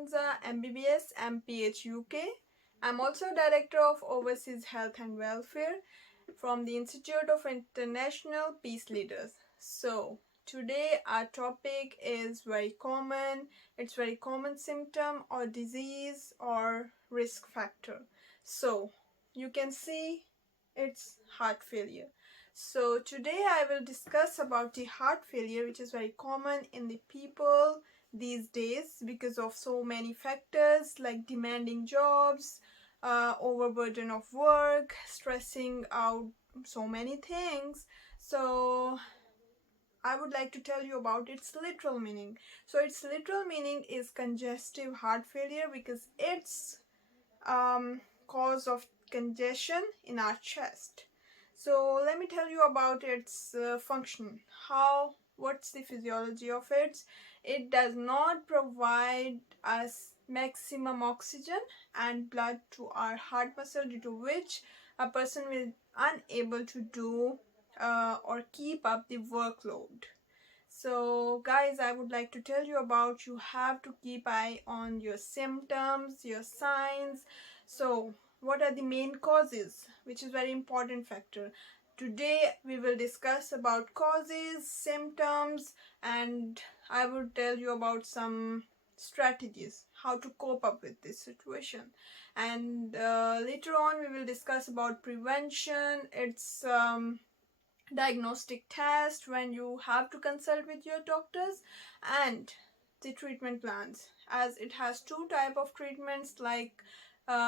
Kinza, MBBS, MPH UK. I'm also Director of Overseas Health and Welfare from the Institute of International Peace Leaders. So, today our topic is very common. It's very common symptom or disease or risk factor. So, you can see it's heart failure. So today I will discuss about the heart failure, which is very common in the people these days because of so many factors like demanding jobs, overburden of work, stressing out, so many things. So I would like to tell you about its literal meaning. So its literal meaning is congestive heart failure because it's cause of congestion in our chest. So let me tell you about its function. What's the physiology of it? It does not provide us maximum oxygen and blood to our heart muscle, due to which a person will unable to do or keep up the workload. So guys, I would like to tell you about, you have to keep eye on your symptoms, your signs. So what are the main causes, which is very important factor. Today we will discuss about causes, symptoms, and I will tell you about some strategies how to cope up with this situation. And later on we will discuss about prevention, its diagnostic test when you have to consult with your doctors, and the treatment plans, as it has two type of treatments like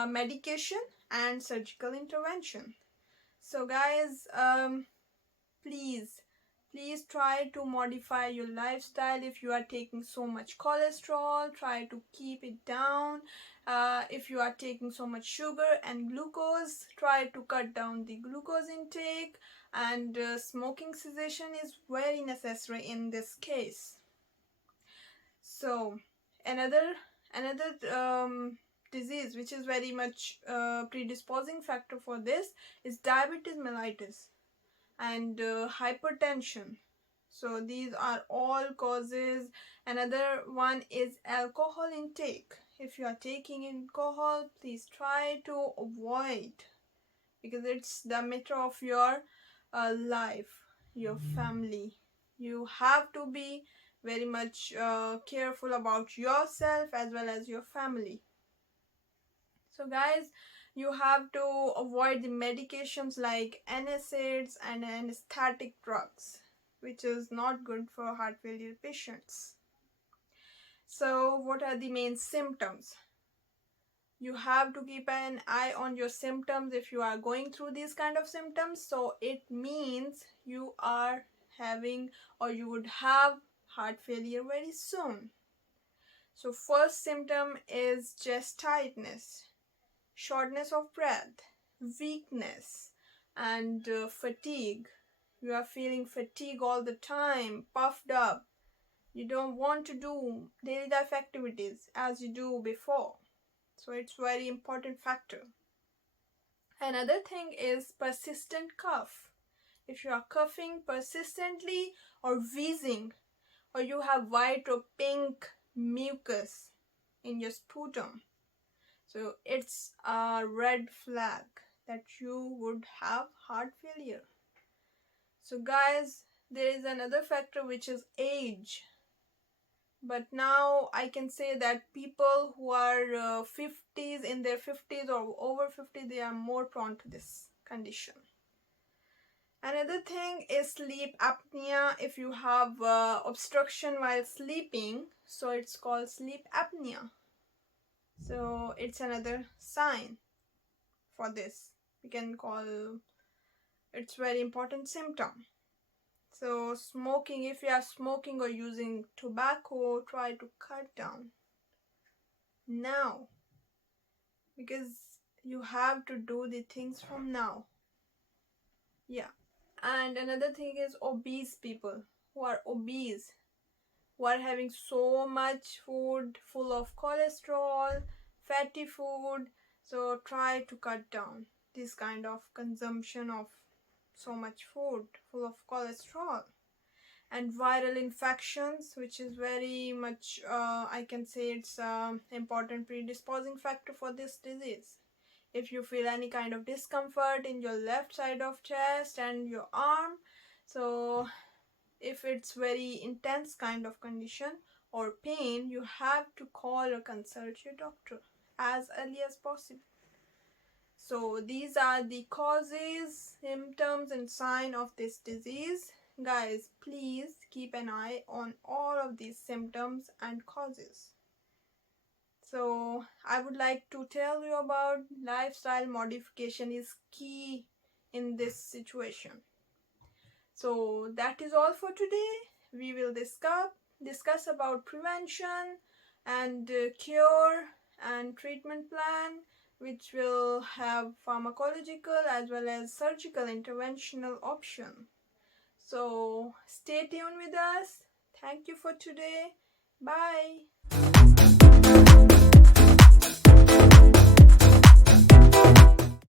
medication and surgical intervention. So guys, please try to modify your lifestyle. If you are taking so much cholesterol, try to keep it down. If you are taking so much sugar and glucose, try to cut down the glucose intake. And smoking cessation is very necessary in this case. So another disease which is very much predisposing factor for this is diabetes mellitus and hypertension. So these are all causes. Another one is alcohol intake. If you are taking alcohol, please try to avoid, because it's the matter of your life, your family. You have to be very much careful about yourself as well as your family. So guys, you have to avoid the medications like NSAIDs and anesthetic drugs, which is not good for heart failure patients. So what are the main symptoms? You have to keep an eye on your symptoms if you are going through these kind of symptoms. So it means you are having or you would have heart failure very soon. So first symptom is chest tightness, shortness of breath, weakness, and fatigue. You are feeling fatigue all the time, puffed up. You don't want to do daily life activities as you do before. So it's very important factor. Another thing is persistent cough. If you are coughing persistently or wheezing, or you have white or pink mucus in your sputum, so it's a red flag that you would have heart failure. So guys, there is another factor which is age. But now I can say that people who are 50s, in their 50s or over 50, they are more prone to this condition. Another thing is sleep apnea. If you have obstruction while sleeping, so it's called sleep apnea. So it's another sign for this. We can call it's very important symptom. So smoking, if you are smoking or using tobacco, try to cut down now, because you have to do the things from now. Yeah. And another thing is obese people who are obese, who are having so much food full of cholesterol, fatty food. So try to cut down this kind of consumption of so much food full of cholesterol. and viral infections, which is very much, I can say it's important predisposing factor for this disease. If you feel any kind of discomfort in your left side of chest and your arm, so if it's very intense kind of condition or pain, you have to call or consult your doctor as early as possible. So these are the causes, symptoms and sign of this disease. Guys, please keep an eye on all of these symptoms and causes. So I would like to tell you about lifestyle modification is key in this situation. So that is all for today. We will discuss about prevention and cure and treatment plan, which will have pharmacological as well as surgical interventional option. So stay tuned with us. Thank you for today. Bye.